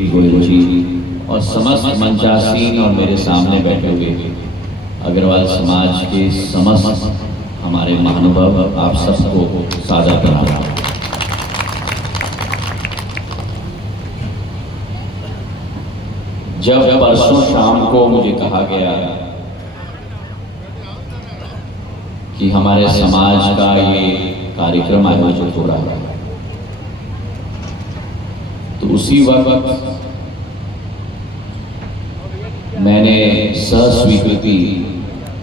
गुरु जी और समस्त मंचासीन और मेरे सामने बैठे हुए अग्रवाल समाज के समस्त हमारे महानुभाव, आप सबको सादर प्रणाम। जब परसों शाम को मुझे कहा गया कि हमारे समाज का ये कार्यक्रम आयोजित हो रहा है, तो उसी वक्त मैंने स्वीकृति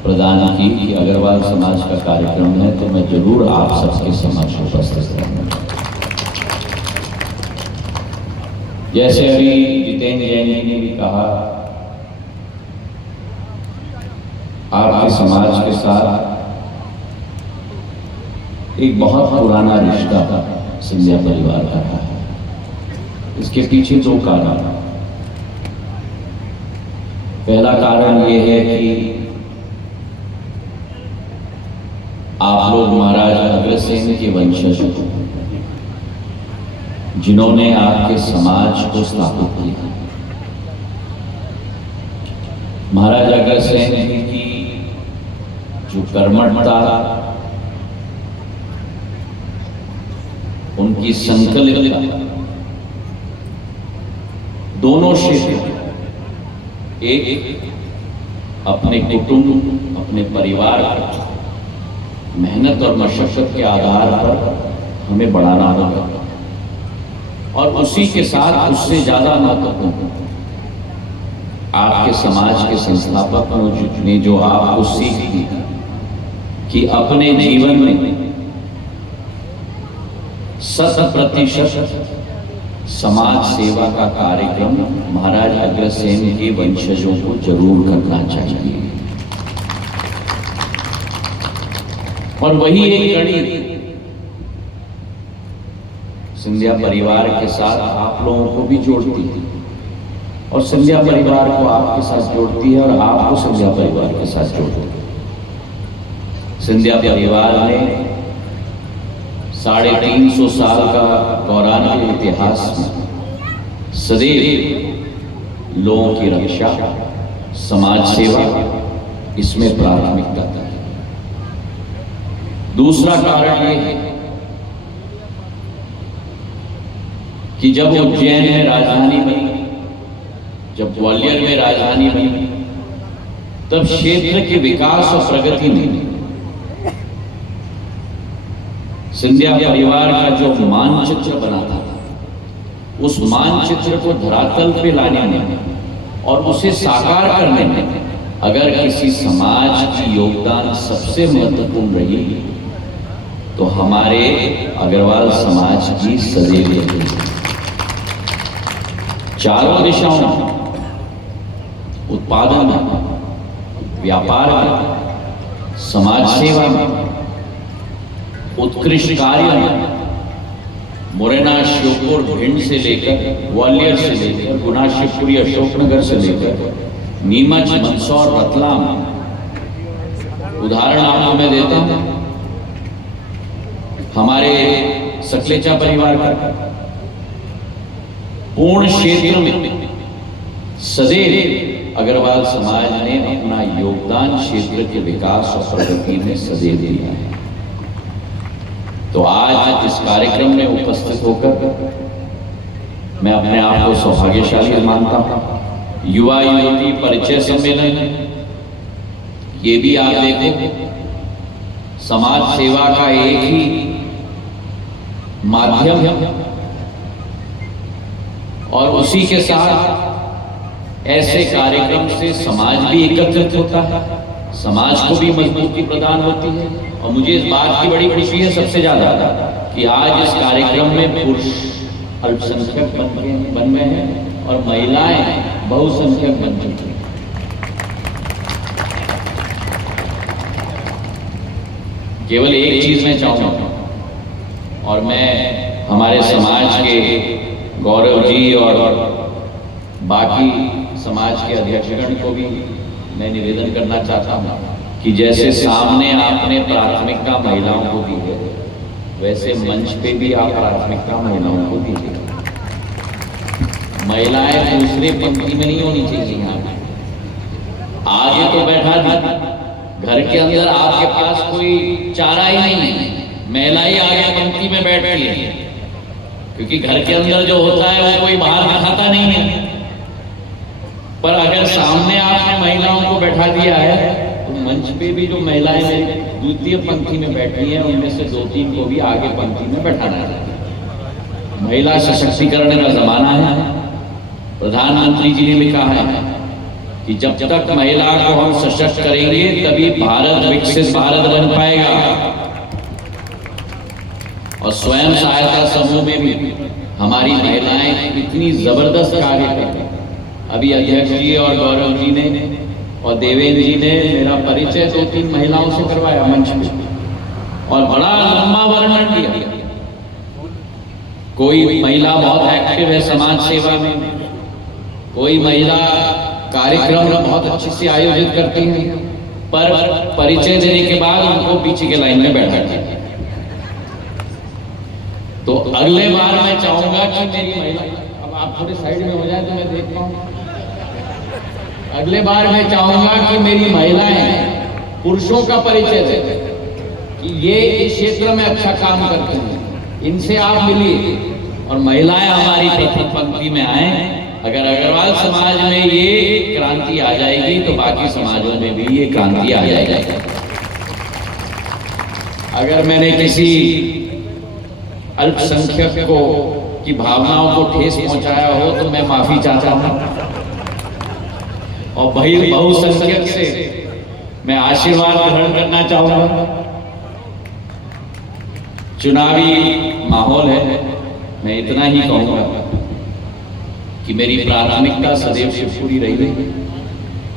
प्रदान की कि अग्रवाल समाज का कार्यक्रम है तो मैं जरूर आप सबके समक्ष उपस्थित रहूंगा। जैसे अभी जितेंद्र जैन जी ने भी कहा, आपके समाज के साथ एक बहुत पुराना रिश्ता सिंधिया परिवार का है। इसके पीछे दो कारण। पहला कारण ये है कि आप लोग महाराज अग्रसेन के वंशज हो, जिन्होंने आपके समाज को स्थापित किया। महाराज अग्रसेन जी की जो कर्मठता, उनकी संकल्पना, दोनों क्षेत्र, एक अपने कुटुंब, अपने परिवार पर मेहनत और मशक्कत के आधार पर हमें बढ़ाना होगा, और उसी के साथ उससे ज्यादा महत्वपूर्ण आपके समाज के संस्थापक ने जो आपको सीख दी कि अपने जीवन में 100% समाज सेवा का कार्यक्रम महाराज अग्रसेन के वंशजों को जरूर करना चाहिए। और वही एक कड़ी सिंधिया परिवार के साथ आप लोगों को भी जोड़ती है, और सिंधिया परिवार को आपके साथ जोड़ती है, और आपको सिंधिया परिवार के साथ जोड़ती है। सिंधिया परिवार ने 350 साल का गौरवान्वित इतिहास में सदैव लोगों की रक्षा, समाज सेवा, इसमें प्राथमिकता दी। दूसरा कारण यह है कि जब उज्जैन में राजधानी बनी, जब ग्वालियर में राजधानी बनी, तब क्षेत्र के विकास और प्रगति में सिंधिया परिवार का जो मानचित्र बना था, उस मानचित्र को धरातल पे लाने में और उसे साकार करने में अगर किसी समाज की योगदान सबसे महत्वपूर्ण रही तो हमारे अग्रवाल समाज की सदैव रही। चारों दिशाओं में, उत्पादन में, व्यापार में, समाज सेवा में, उत्कृष्ट कार्य में, मुरैना, श्योपुर, भिंड से लेकर ग्वालियर से लेकर गुना, शिवपुरी, अशोकनगर से लेकर नीमच, मंदसौर, रतलाम, उदाहरण आपको मैं देता हूं हमारे सकलेचा परिवार का। पूर्ण क्षेत्र में सदैव अग्रवाल समाज ने अपना योगदान क्षेत्र के विकास और प्रगति में सदैव दिया है। तो आज इस कार्यक्रम में उपस्थित होकर मैं अपने आप को सौभाग्यशाली मानता हूं। युवा युवती परिचय सम्मेलन, ये भी आप देखो समाज सेवा का एक ही माध्यम है, और उसी के साथ ऐसे कार्यक्रम से समाज भी एकत्रित होता है, समाज को भी मजबूती प्रदान होती है। और मुझे इस बात की बड़ी खुशी है सबसे ज्यादा कि आज इस कार्यक्रम में पुरुष अल्पसंख्यक बन गए हैं और महिलाएं बहुसंख्यक बन चुकी हैं। केवल एक चीज मैं चाहूंगा, और मैं हमारे समाज के गौरव जी और बाकी समाज के अध्यक्षगण को भी मैं निवेदन करना चाहता हूं कि जैसे सामने आपने प्राथमिकता महिलाओं को दी है, वैसे मंच पे भी आप प्राथमिकता महिलाओं को दीजिए। महिलाएं दूसरे पंक्ति में नहीं होनी चाहिए। यहाँ आगे तो बैठा दी, घर के अंदर आपके पास कोई चारा ही नहीं है, महिलाएं आगे पंक्ति में बैठती है, क्योंकि घर के अंदर जो होता है वो कोई बाहर दिखाता नहीं है। पर अगर सामने आपने महिलाओं को बैठा दिया है तो मंच पे भी जो महिलाएं मेरी द्वितीय पंक्ति में बैठी हैं उनमें से 2-3 को भी आगे पंक्ति में बैठाना है। महिला सशक्तिकरण का जमाना है। प्रधानमंत्री जी ने भी कहा है कि जब तक महिला को हम सशक्त करेंगे तभी भारत विकसित भारत बन पाएगा। और स्वयं सहायता समूह में भी हमारी महिलाएं इतनी जबरदस्त कार्य करती हैं। अभी अध्यक्ष जी और गौरव जी ने और देवेंद्र जी ने मेरा परिचय 2-3 महिलाओं से करवाया मंच पे, और बड़ा लंबा वर्णन किया। कोई महिला बहुत एक्टिव है समाज सेवा में, कोई महिला कार्यक्रम बहुत अच्छे से आयोजित करती है, पर परिचय देने के बाद उनको पीछे के लाइन में बैठा दिया। तो अगले बार मैं चाहूंगा कि मेरी महिला, अब आप थोड़े साइड में हो जाए तो मैं देख पाऊं। अगले बार मैं चाहूंगा कि मेरी महिलाएं पुरुषों का परिचय दें कि ये इस क्षेत्र में अच्छा काम करते हैं, इनसे आप मिलिए और महिलाएं हमारी प्रथम पंक्ति में आए। अगर अग्रवाल समाज में ये क्रांति आ जाएगी तो बाकी समाजों में भी ये क्रांति आ जाएगी। अगर मैंने किसी अल्पसंख्यक को की भावनाओं को ठेस पहुंचाया हो तो मैं माफी चाहता हूं, और बहुसंख्यक से मैं आशीर्वाद ग्रहण करना चाहूंगा। चुनावी माहौल है, मैं इतना ही कहूंगा कि मेरी प्राथमिकता सदैव शिवपुरी रही है,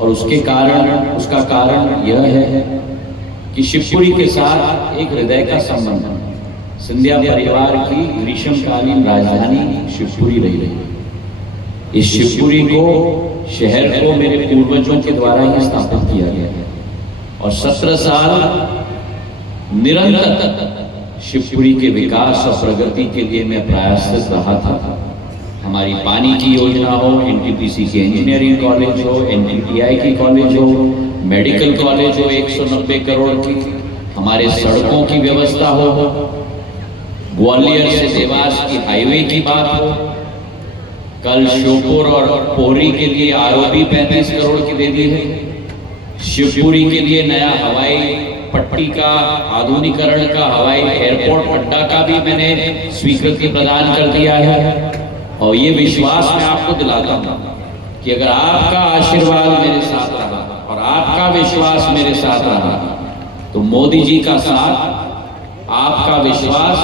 और उसका कारण यह है कि शिवपुरी के साथ एक हृदय का संबंध, सिंधिया परिवार की ग्रीष्मकालीन राजधानी शिवपुरी रही है। इस शिवपुरी को, शहर को मेरे पूर्वजों के द्वारा ही स्थापित किया गया है, और 17 साल निरंतर शिवपुरी के विकास और प्रगति के लिए मैं प्रयासरत रहा था। हमारी पानी की योजना हो, एनटीपीसी की इंजीनियरिंग कॉलेज हो, एनटीटीआई की कॉलेज हो, मेडिकल कॉलेज हो 190 करोड़ की, हमारे सड़कों की व्यवस्था हो, ग्वालियर से देवास की हाईवे की बात हो, कल श्योपुर और पोरी के लिए आरओबी 35 करोड़ की दे दी है, शिवपुरी के लिए नया हवाई पट्टी का आधुनिकीकरण का हवाई एयरपोर्ट अड्डा का भी मैंने स्वीकृति प्रदान कर दिया है। और ये विश्वास मैं आपको दिलाता हूं कि अगर आपका आशीर्वाद मेरे साथ रहा और आपका विश्वास मेरे साथ रहा तो मोदी जी का साथ, आपका विश्वास,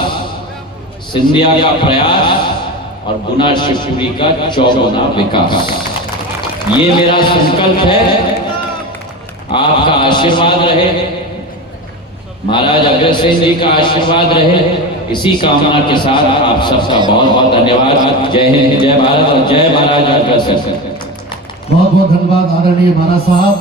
सिंधिया का प्रयास और गुना शिवपुरी का 4 विकास, ये मेरा संकल्प है। आपका आशीर्वाद रहे, महाराज अग्रसेन जी का आशीर्वाद रहे, इसी कामना के साथ आप सबका बहुत बहुत धन्यवाद। जय हिंद, जय भारत और जय महाराज अग्रसेन। बहुत बहुत धन्यवाद आदरणीय महाराज साहब।